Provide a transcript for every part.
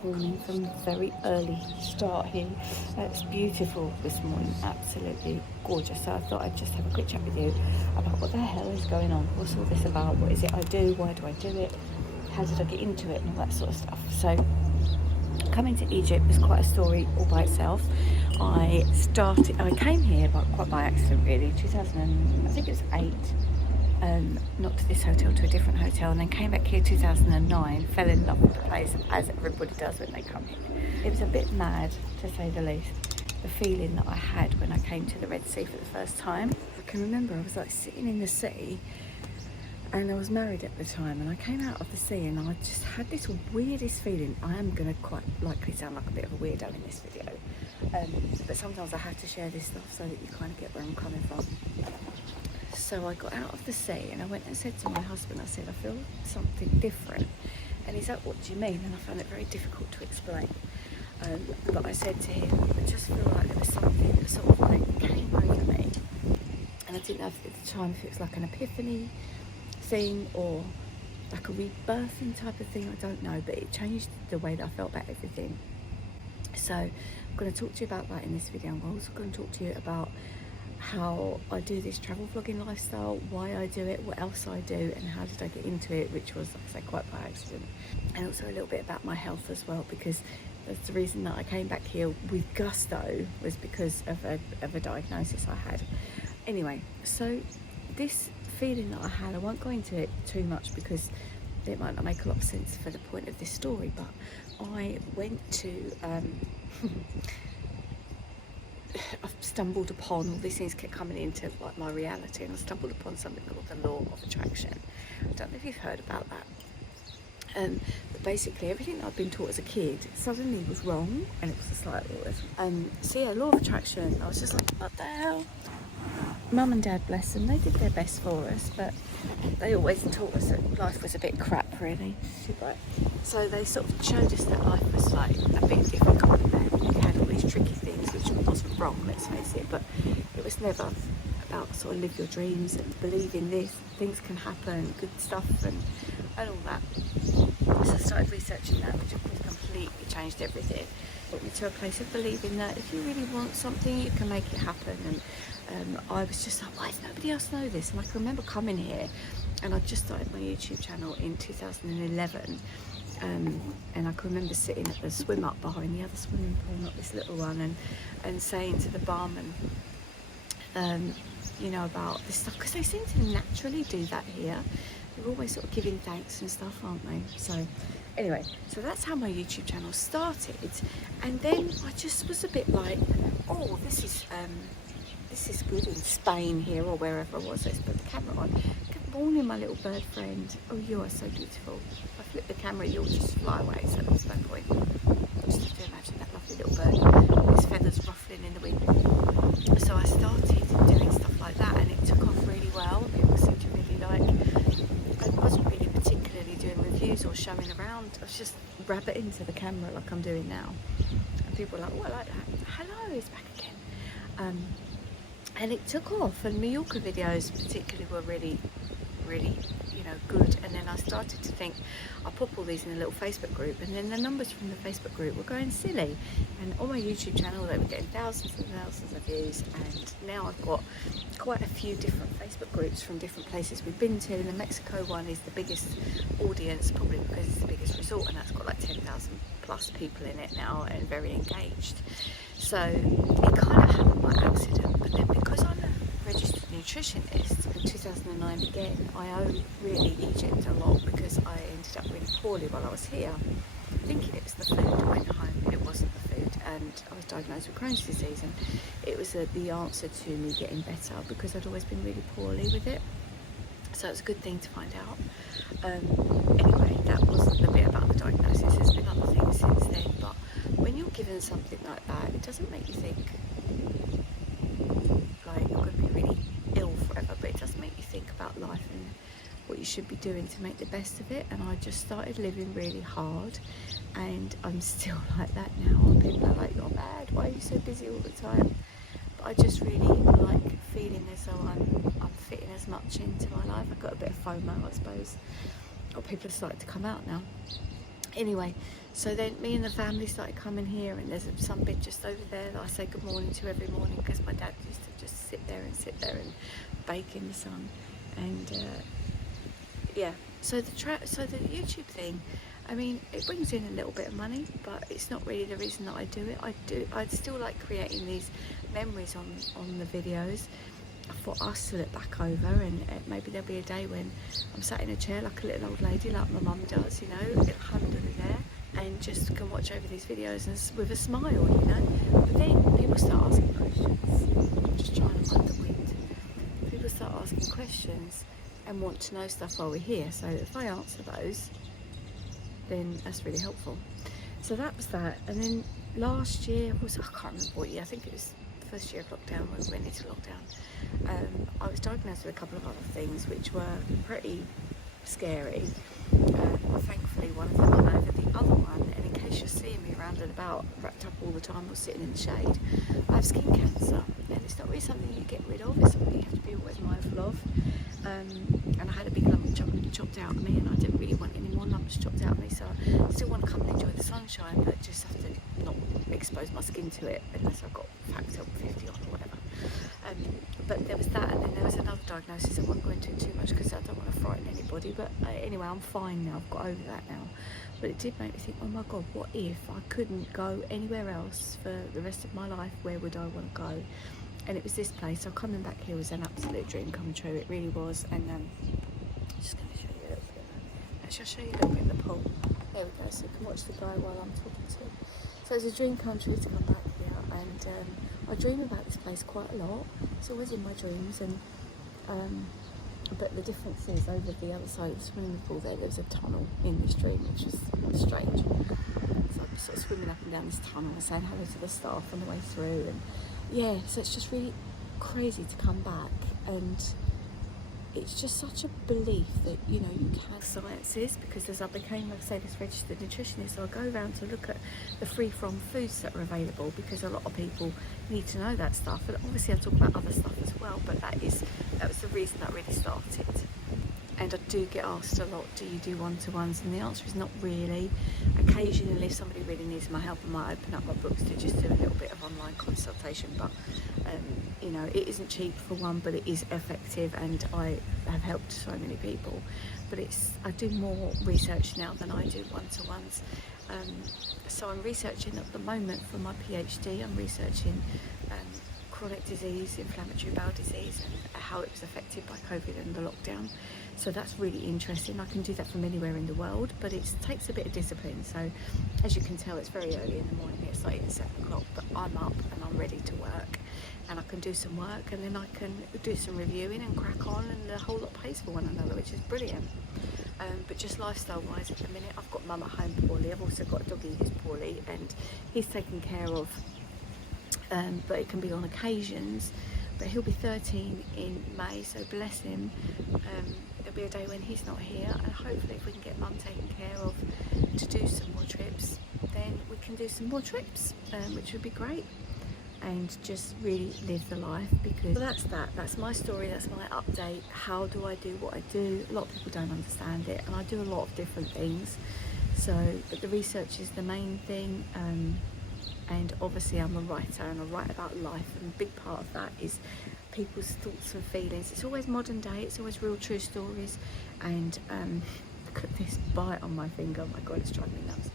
Good morning from a very early start here. It's beautiful this morning, absolutely gorgeous. So I thought I'd just have a quick chat with you about what the hell is going on. What's all this about? What is it I do? Why do I do it? How did I get into it and all that sort of stuff. So coming to Egypt was quite a story all by itself. I came here quite by accident really, 2008. Not to this hotel, to a different hotel, and then came back here 2009, fell in love with the place, as everybody does when they come here. It was a bit mad, to say the least, the feeling that I had when I came to the Red Sea for the first time. I can remember I was like sitting in the sea, and I was married at the time, and I came out of the sea and I just had this weirdest feeling. I am going to quite likely sound like a bit of a weirdo in this video, but sometimes I have to share this stuff so that you kind of get where I'm coming from. So I got out of the sea and I went and said to my husband, I said, I feel something different. And he's like, what do you mean? And I found it very difficult to explain. But I said to him, I just feel like there was something that sort of like came over me. And I didn't know if at the time if it was like an epiphany thing or like a rebirthing type of thing, I don't know. But it changed the way that I felt about everything. So I'm going to talk to you about that in this video. I'm also going to talk to you about how I do this travel vlogging lifestyle, why I do it, what else I do, and how did I get into it, which was, like I say, quite by accident. And also a little bit about my health as well, because that's the reason that I came back here with gusto, was because of a diagnosis I had. Anyway, so this feeling that I had, I won't go into it too much because it might not make a lot of sense for the point of this story, but I went to I've stumbled upon, all these things kept coming into like my reality, and I stumbled upon something called the law of attraction. I don't know if you've heard about that. But basically everything that I've been taught as a kid suddenly was wrong, and it was just like, so yeah, law of attraction, I was just like, what the hell? Mum and Dad, bless them, they did their best for us, but they always taught us that life was a bit crap, really. So they sort of showed us that life was like a bit difficult, and you had all these tricky things, which wasn't wrong, let's face it, but it was never about sort of live your dreams and believe in this, things can happen, good stuff and all that. So I started researching that, which of course completely changed everything. Brought me to a place of believing that if you really want something, you can make it happen. And I was just like, why does nobody else know this? And I can remember coming here, and I just started my YouTube channel in 2011. And I can remember sitting at the swim up behind the other swimming pool, not this little one, and saying to the barman, you know, about this stuff, because they seem to naturally do that here. They're always sort of giving thanks and stuff, aren't they? So anyway, so that's how my YouTube channel started. And then I just was a bit like, oh, this is good in Spain here or wherever I was. Let's put the camera on. Good morning, my little bird friend. Oh, you are so beautiful. If I flip the camera, you'll just fly away, so there's no point. Just have to imagine that lovely little bird with his feathers ruffling in the wind. So I started doing stuff like that, and it took off really well. People seemed to really like. I wasn't really particularly doing reviews or showing around. I was just rabbiting into the camera like I'm doing now. And people were like, oh, I like that. Hello, he's back again. And it took off, and Mallorca videos particularly were really, you know, good. And then I started to think, I'll pop all these in a little Facebook group, and then the numbers from the Facebook group were going silly. And on my YouTube channel, they were getting thousands and thousands of views, and now I've got quite a few different Facebook groups from different places we've been to. And the Mexico one is the biggest audience, probably because it's the biggest resort, and that's got like 10,000 plus people in it now, and very engaged. So it kind of happened by accident, but then because I'm a registered nutritionist, in 2009 again, I owe really Egypt a lot, because I ended up really poorly while I was here, thinking it was the food. I went home, it wasn't the food, and I was diagnosed with Crohn's disease, and it was the answer to me getting better, because I'd always been really poorly with it. So it's a good thing to find out. Anyway, that wasn't the bit about the diagnosis. There's been other things since then, but when you're given something like that, it doesn't make you think like you're going to be really ill forever, but it does make you think about life and what you should be doing to make the best of it. And I just started living really hard, and I'm still like that now. People are like, you're mad, why are you so busy all the time? But I just really like feeling as though I'm fitting as much into my life. I've got a bit of FOMO, I suppose. Or people have started to come out now. Anyway, so then me and the family started coming here, and there's some bit just over there that I say good morning to every morning, because my dad used to just sit there and bake in the sun. And yeah, so the YouTube thing, I mean, it brings in a little bit of money, but it's not really the reason that I do it. I'd still like creating these memories on the videos for us to look back over, and maybe there'll be a day when I'm sat in a chair like a little old lady, like my mum does, you know, a little hundred there, and just can watch over these videos and with a smile, you know. But then people start asking questions. I'm just trying to mind the wind. People start asking questions and want to know stuff while we're here. So if I answer those, then that's really helpful. So that was that. And then last year I can't remember what year, I think it was the first year of lockdown, when we went into lockdown. I was diagnosed with a couple of other things which were pretty scary. Thankfully one of them got over the other one, and in case you're seeing me around and about, wrapped up all the time or sitting in the shade, I have skin cancer, and it's not really something you get rid of, it's something you have to be always mindful of. And I had a big lump chopped out of me, and I didn't really want any more lumps chopped out of me, so I still want to come and enjoy the sunshine, but just have to not expose my skin to it unless I've got factor 50 on or whatever. But there was that, and then there was another diagnosis I won't go into too much because I don't want to frighten anybody, but anyway, I'm fine now, I've got over that now. But it did make me think, oh my god, what if I couldn't go anywhere else for the rest of my life? Where would I want to go? And it was this place, so coming back here was an absolute dream come true, it really was. And I'm just going to show you a little bit. Actually, I'll show you a little bit of the pool. There we go, so you can watch the guy while I'm talking to him. So it's a dream come true to come back here, and I dream about this place quite a lot. It's always in my dreams, and but the difference is over the other side of the swimming pool there's a tunnel in this dream, which is strange. So I'm sort of swimming up and down this tunnel and saying hello to the staff on the way through, and yeah, so it's just really crazy to come back, and it's just such a belief that, you know, you can sciences, because as I became, like I say, this registered nutritionist, I go around to look at the free from foods that are available, because a lot of people need to know that stuff. And obviously I talk about other stuff as well, but that was the reason that really started. And I do get asked a lot, do you do one-to-ones? And the answer is not really. Occasionally, if somebody really needs my help, I might open up my books to just do a little bit of online consultation. But, you know, it isn't cheap for one, but it is effective, and I have helped so many people. But I do more research now than I do one-to-ones. So I'm researching at the moment for my PhD, I'm researching chronic disease, inflammatory bowel disease, and how it was affected by COVID and the lockdown. So that's really interesting. I can do that from anywhere in the world, but it takes a bit of discipline. So as you can tell, it's very early in the morning, it's not even 7 o'clock, but I'm up and I'm ready to work, and I can do some work, and then I can do some reviewing and crack on, and the whole lot pays for one another, which is brilliant. But just lifestyle wise at the minute, I've got mum at home poorly, I've also got a doggy who's poorly, and he's taken care of. But it can be on occasions. But he'll be 13 in May, so bless him. There'll be a day when he's not here, and hopefully if we can get mum taken care of to do some more trips, then we can do some more trips, which would be great, and just really live the life. Because that's my story, that's my update. How do I do what I do? A lot of people don't understand it, and I do a lot of different things. But the research is the main thing. And obviously I'm a writer, and I write about life, and a big part of that is people's thoughts and feelings. It's always modern day, it's always real true stories. And look at this bite on my finger, oh my god, it's driving me nuts.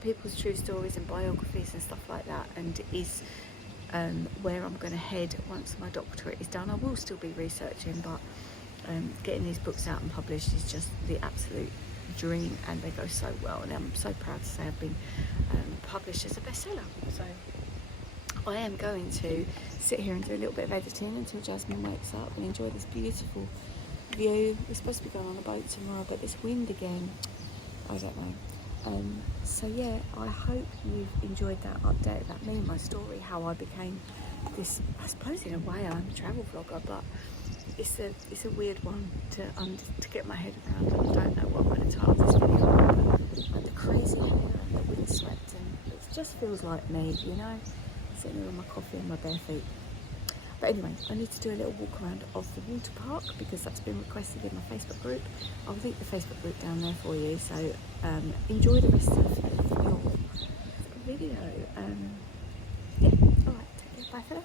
People's true stories and biographies and stuff like that, and it is where I'm going to head once my doctorate is done. I will still be researching, but getting these books out and published is just the absolute dream, and they go so well, and I'm so proud to say I've been published as a bestseller. So I am going to sit here and do a little bit of editing until Jasmine wakes up and enjoy this beautiful view. We're supposed to be going on a boat tomorrow, but this wind again, I don't know. So yeah, I hope you've enjoyed that update about me and my story, how I became this, I suppose in a way I'm a travel vlogger, but it's a weird one to get my head around, and I don't know what I'm going to title this video, but like the crazy hair and the windswept, and it just feels like me, you know, sitting there with my coffee and my bare feet. But anyway, I need to do a little walk around of the water park because that's been requested in my Facebook group. I'll link the Facebook group down there for you, so enjoy the rest of your video. Yeah, alright, take care, bye for now.